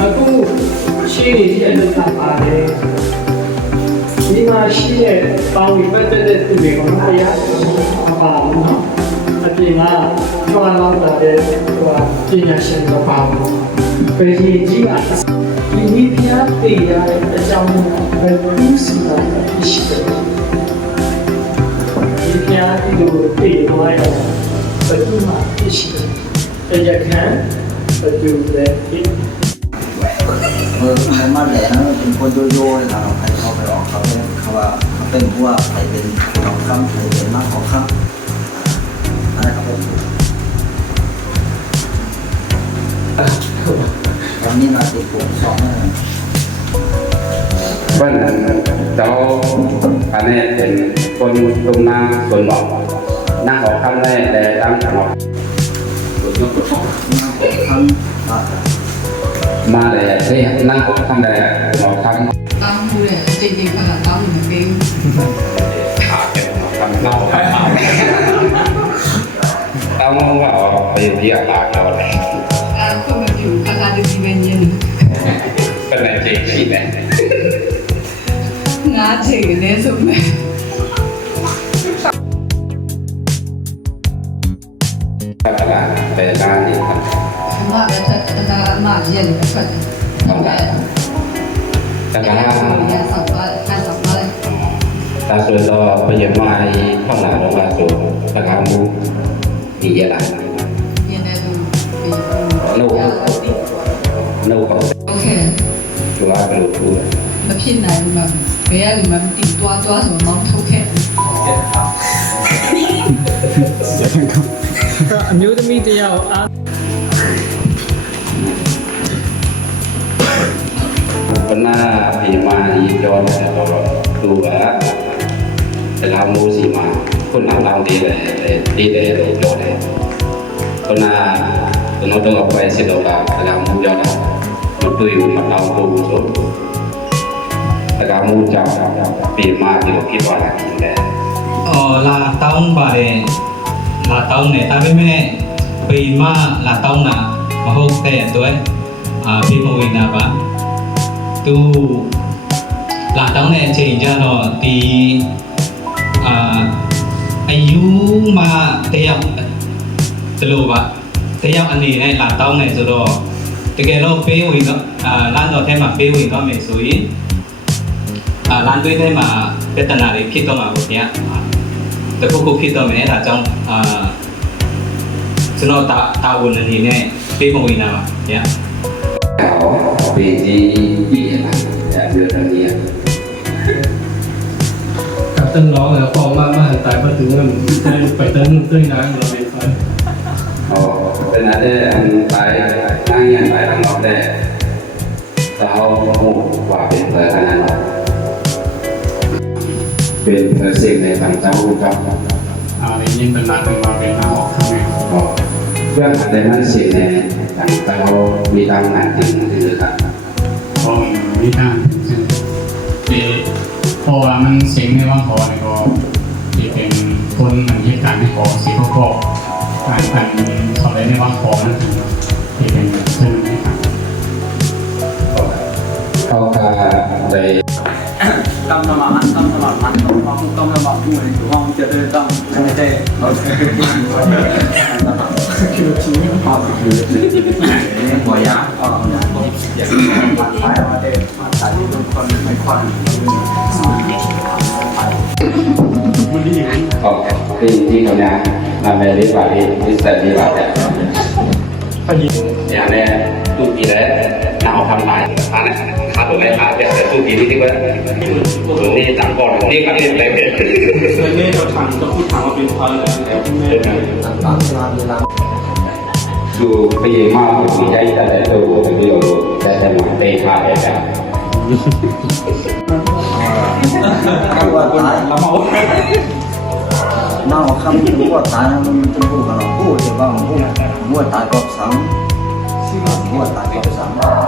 အခုရှင်းနေတဲ့အလုပ်ကပါတယ်ဒီမှာရှိတဲ့ပေါင်းပြီးပတ်သက်တဲ့သူတွေကတရားမပါဘူးเนาะအပြင်ကထွားလောက်တာတဲ့ဟိုပညာရှင်တွေပါဘူးပြည်ကြီးကဒီနည်းပြပေးရတဲ့အကြောင်းကိုဘယ်လိုစီမံရှိတယ်ဒီပြဒီလိုပေးသွားရဘယ်သူမှရှိတယ်တရားခံဘယ်သူလဲมาแหล่นะเป็นคนโยโย่เลยนะใครเข้าไปออกเขาเนี่ยเขาว่าเขาเป็นผู้ว่าใครเป็นน้องคำใครเป็นมากของคำอะไรครับวันนี้มาติดผมสองเลยวันนั้นเจ้าอันนี้เป็นคนตรงนั่งส่วนหมอกนั่งออกคำแรกแต่ตั้งหมอกส่วนยกตัวนั่งของคำมาเลยที่นั่งออกคำแรกหมอกคำตั้งผู้เลยจริงๆขนาดตั้งอยู่ในเกมขาเก็บคำเล่าไปตั้งว่าไปที่อาลาเราเลยก็มาอยู่ขนาดดีเป็นยังเป็นในใจชีแม่งาเฉยเนี่ยสุดเลยแต่การนี่ครับมาแต่มาเย็นเลยก็ทำไงแต่การเนี่ยสับว่าแค่สับว่าเลยตาส่วนต่อไปยังมาข้างหลังเรามาสู่ประการมูดีอะไรยังได้ดูโน้โอเคชัวร์เป็นรู้แล้วพี่ไหนมันเบียร์มันติดตัว什么มั้งโอเคအမျိုးသမီးတယောက်วันหน้าพี่มาย้อนเราดูว่าแต่เรามูสีมาคนเราดีเลยย้อนเลยวันหน้าตัวน้องต้องเอาไปเสร็จแล้วเรามูย้อนเราดูอยู่มันเราดูสุดแต่เรามูจับพี่มาที่เราคิดว่าอะไรแต่ลาเต้าบาเดลาเต้าเนี่ยตาแม่ปีมาลาเต้าน่ะมาหกแต่ตัวพี่มวินาบะตูลาเต้าเนี่ยเจนจะเนาะตีอายุมาเตียบตะโลบะเตียบอันนี้เนี่ยลาเต้าเนี่ยจะรอตะเกเราเป้วิก็ร้านเราแท้มาเป้วิก็ไม่สวยร้านด้วยแท้มาเป็นตนาเลยคิดต่อมาแบบเนี้ยแต่พวกกูคิดต่อมาเนี่ยถ้าจังสนอตาวนอันนี้เนี่ยเป้มวินาเนี่ยเขาปีที่ปีอะไรเดือนนี้กับต้นร้องแล้วพอมาตายพอถึงมันไปเต้นด้วยน้ำเราเป็นไฟเป็นอะไรไปนั่งยังไปทางนอกได้เราหูว่าเป็นเพื่อนกันนะเป็นเพื่อนสิ่งในทางเจ้าครับอะไรยิ่งเป็นนักเป็นมาเป็นนักออกทำไงเพื่อนอะไรนั่นสิ่งในทางเจ้ามีทางไหนถึงที่ครับก็มีทางเพราะว่ามันเสียงในว่างพอเนี่ยก็ที่เป็นคนมันเหตุการณ์ที่พอสิพอการเขาเลยในว่างพอนั่นถึงที่เป็นเรื่องนี้ครับเขาได้กำลังมันกำลังมันกำลังมันด้วยห้องจะเดินต้องไม่ได้เราคือชิ้นพอคือหัวยาอย่างมันไปมาได้มาตัดที่ทุกคนไม่ควันก็ที่เขาเนี่ยมาเป็นริบารีริสต์ริบารีอย่างนี้ทุกทีเลยน่าเอาทำลายอะไรขาตัวไหนขาเดี๋ยวทุกทีที่ว่าตัวนี้จังก่อนนี่ก็เล่นอะไรเป็นส่วนนี้เราทำก็พูดทางว่าเป็นพันแล้วต่างๆเวลาดูปีมากมีใจแต่ตัวถึงที่เราแต่หมันเตะขาได้แล้วว่าตายน้าคำที่ว่าตายมันจะพูดกันพูดจะว่าพูดว่าตายก็ซ้ำว่าตายก็ซ้ำ